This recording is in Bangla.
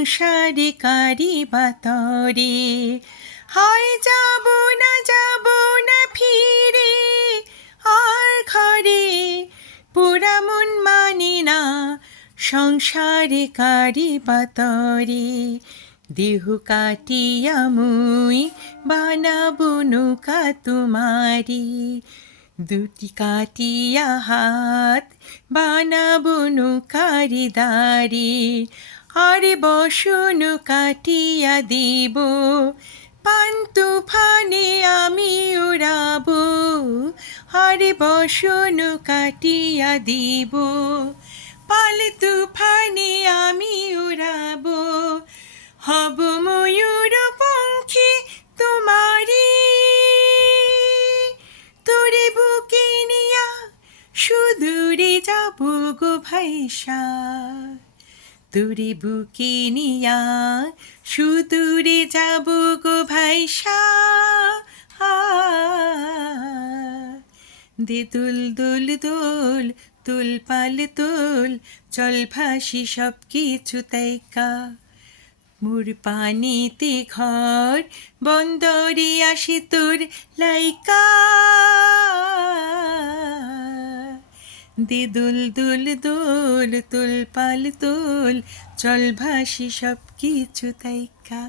সংসারে কারি বাতরে, হয় যাব না ফিরে আর ঘরে, পোড়া মন মানে না সংসারে কারি বাতরে। দেহ কাটিয়া মুই বানাবো নৌকা তোমারি, দুটি কাটিয়া হাত বানাবো নৌকারি দাঁড়ি, আরে বসন কাটিয়া দিব পান তুফানে আমি উড়াবো, আরে বসন কাটিয়া দিব পাল তুফানে আমি উড়াবো, হব ময়ূর পঙ্খী তোমারি, তোরে বুকে নিয়া সুদূরে যাব গো ভাইসা, তোরে বুকে নিয়া সুদূরে যাব গো ভাইসা। দে দুল দুল দোল তুল পাল তোল, চল ভাসি সব কিছু তাইকা, মোর পানিতে ঘর বন্দরে আসে তোর লাইকা। দে দুল দুল দোল তুল পাল তোল, চল ভাসি সব কিছু তাইকা।